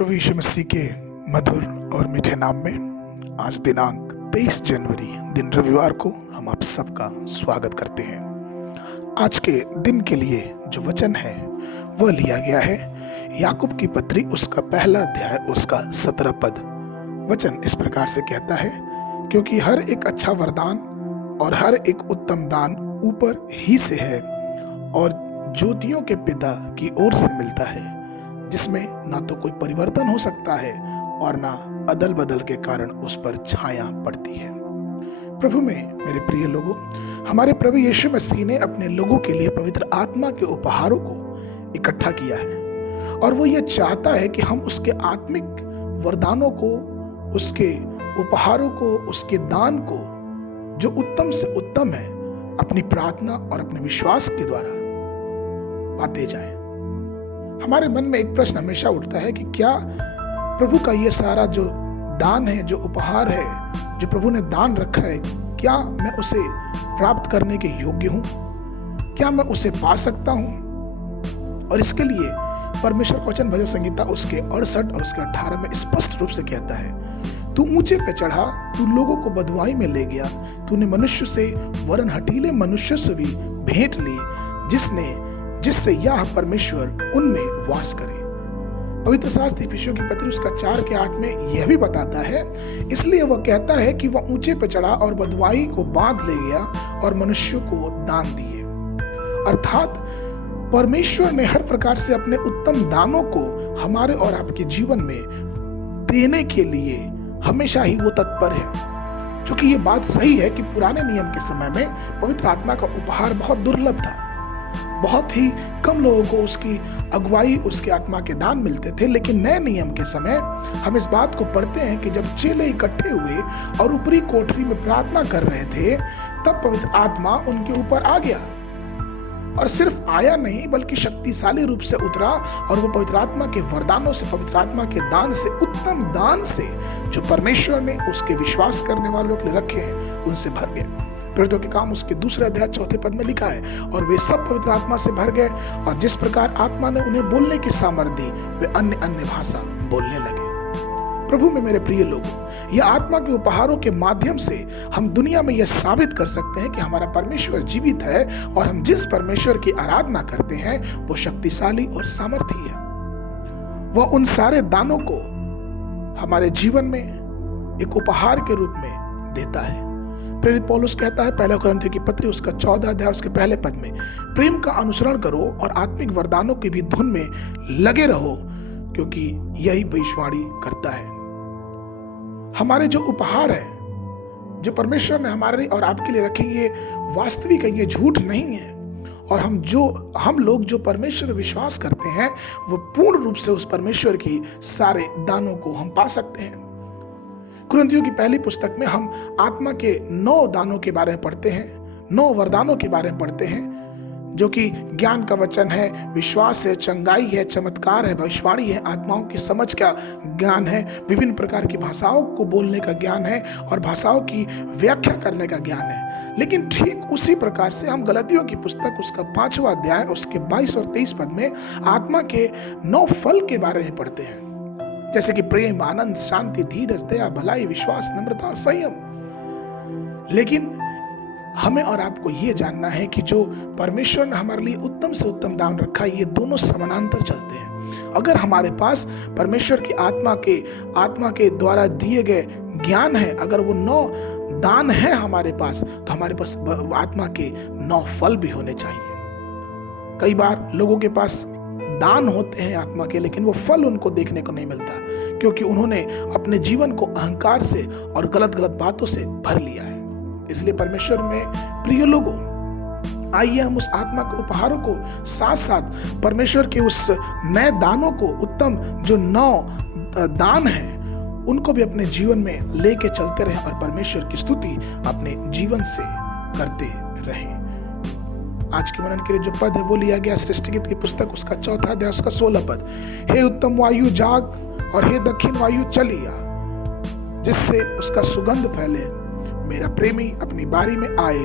प्रभु यीशु मसीह के मधुर और मीठे नाम में आज दिनांक 23 जनवरी दिन रविवार को हम आप सबका स्वागत करते हैं। आज के दिन के लिए जो वचन है वह लिया गया है याकूब की पत्री उसका पहला अध्याय उसका 17 पद। वचन इस प्रकार से कहता है, क्योंकि हर एक अच्छा वरदान और हर एक उत्तम दान ऊपर ही से है और ज्योतियों के पिता की ओर से मिलता है, जिसमें ना तो कोई परिवर्तन हो सकता है और ना अदल बदल के कारण उस पर छाया पड़ती है। प्रभु में मेरे प्रिय लोगों, हमारे प्रभु यीशु मसीह ने अपने लोगों के लिए पवित्र आत्मा के उपहारों को इकट्ठा किया है और वो ये चाहता है कि हम उसके आत्मिक वरदानों को, उसके उपहारों को, उसके दान को जो उत्तम से उत्तम है अपनी प्रार्थना और अपने विश्वास के द्वारा पाते जाएं। हमारे मन में एक प्रश्न हमेशा उठता है कि क्या प्रभु का ये सारा जो दान है, जो उपहार है, जो प्रभु ने दान रखा है, क्या मैं उसे प्राप्त करने के योग्य हूं? क्या मैं उसे पा सकता हूं? और इसके लिए परमेश्वर का वचन भजन संहिता उसके 68 और उसके 18 में स्पष्ट रूप से कहता है, तू ऊंचे पे चढ़ा, तू लोगों को बदुआई में ले गया, तूने मनुष्य से वरन हठीले मनुष्य से भी भेंट ली, जिससे यह परमेश्वर उनमें वास करे। पवित्र शास्त्र इफिसियों की पत्री उसका 4 के 8 में यह भी बताता है, इसलिए वह कहता है कि वह ऊंचे पे चढ़ा और बदुआई को बांध ले गया और मनुष्यों को दान दिए। अर्थात परमेश्वर ने हर प्रकार से अपने उत्तम दानों को हमारे और आपके जीवन में देने के लिए हमेशा ही वो तत्पर है। क्योंकि ये बात सही है कि पुराने नियम के समय में पवित्र आत्मा का उपहार बहुत दुर्लभ था, बहुत ही कम लोगों को उसकी अगुवाई, उसके आत्मा के दान मिलते थे। लेकिन नए नियम के समय हम इस बात को पढ़ते हैं कि जब चेले इकट्ठे हुए और ऊपरी कोठरी में प्रार्थना कर रहे थे, तब पवित्र आत्मा उनके ऊपर आ गया और सिर्फ आया नहीं बल्कि शक्तिशाली रूप से उतरा और वो पवित्र आत्मा के वरदानों से, पवित्र आत्मा के दान से, उत्तम दान से जो परमेश्वर ने उसके विश्वास करने वालों के लिए रखे हैं, उनसे भर गए। प्रेरितों के काम उसके 2 अध्याय 4 पद में लिखा है, और वे सब पवित्र आत्मा से भर गए और जिस प्रकार आत्मा ने उन्हें बोलने की सामर्थ्य दी, वे अन्य अन्य भाषा बोलने लगे। प्रभु में मेरे प्रिय लोगों, यह आत्मा के उपहारों के माध्यम से हम दुनिया में यह साबित कर सकते हैं कि हमारा परमेश्वर जीवित है और हम जिस परमेश्वर की आराधना करते हैं वो शक्तिशाली और सामर्थी है। वह उन सारे दानों को हमारे जीवन में एक उपहार के रूप में देता है। प्रेरित पौलुस कहता है पहले कुरिन्थियों की पत्री उसका 14 अध्याय उसके पहले पद में, प्रेम का अनुसरण करो और आत्मिक वरदानों की भी धुन में लगे रहो, क्योंकि यही भविष्यवाणी करता है। हमारे जो उपहार है, जो परमेश्वर ने हमारे और आपके लिए रखे, ये वास्तविक है, ये झूठ नहीं है। और हम लोग जो परमेश्वर विश्वास करते हैं वो पूर्ण रूप से उस परमेश्वर की सारे दानों को हम पा सकते हैं। कुरिन्थियों की पहली पुस्तक में हम आत्मा के 9 दानों के बारे में पढ़ते हैं, 9 वरदानों के बारे में पढ़ते हैं, जो कि ज्ञान का वचन है, विश्वास है, चंगाई है, चमत्कार है, भविष्यवाणी है, आत्माओं की समझ का ज्ञान है, विभिन्न प्रकार की भाषाओं को बोलने का ज्ञान है और भाषाओं की व्याख्या करने का ज्ञान है। लेकिन ठीक उसी प्रकार से हम गलतियों की पुस्तक उसका 5वां अध्याय उसके 22 और 23 पद में आत्मा के 9 फल के बारे में पढ़ते हैं, जैसे कि प्रेम, आनंद, शांति, धीरज, दया, भलाई, विश्वास, नम्रता और संयम। लेकिन हमें और आपको ये जानना है कि जो परमेश्वर ने हमारे लिए उत्तम से उत्तम दान रखा है, ये दोनों समानांतर चलते हैं। अगर हमारे पास परमेश्वर की आत्मा के द्वारा दिए गए ज्ञान है, अगर वो 9 दान है हमारे पास, तो हमारे पास आत्मा के 9 फल भी होने चाहिए। कई बार लोगों के पास दान होते हैं आत्मा के, लेकिन वो फल उनको देखने को नहीं मिलता, क्योंकि उन्होंने अपने जीवन को अहंकार से और गलत बातों से भर लिया है। इसलिए परमेश्वर में प्रिय लोगों, आइए हम उस आत्मा के उपहारों को साथ साथ परमेश्वर के उस नए दानों को, उत्तम जो 9 दान हैं, उनको भी अपने जीवन में लेके चलते रहें और परमेश्वर की स्तुति अपने जीवन से करते रहें। आज के मनन के लिए जो पद है वो लिया गया सृष्टिगीत की पुस्तक उसका 4 अध्याय उसका 16 पद। हे उत्तम वायु जाग और हे दक्षिण वायु चलिया, जिससे उसका सुगंध फैले, मेरा प्रेमी अपनी बारी में आए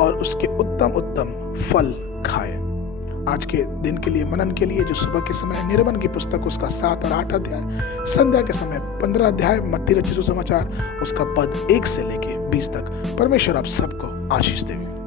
और उसके उत्तम उत्तम फल खाए। आज के दिन के लिए मनन के लिए जो सुबह के समय निर्गमन की पुस्तक उसका 7 और 8 अध्याय, संध्या के समय 15 अध्याय मत्ती रचित सुसमाचार उसका पद 1 से लेके 20 तक। परमेश्वर आप सबको आशीष देवे।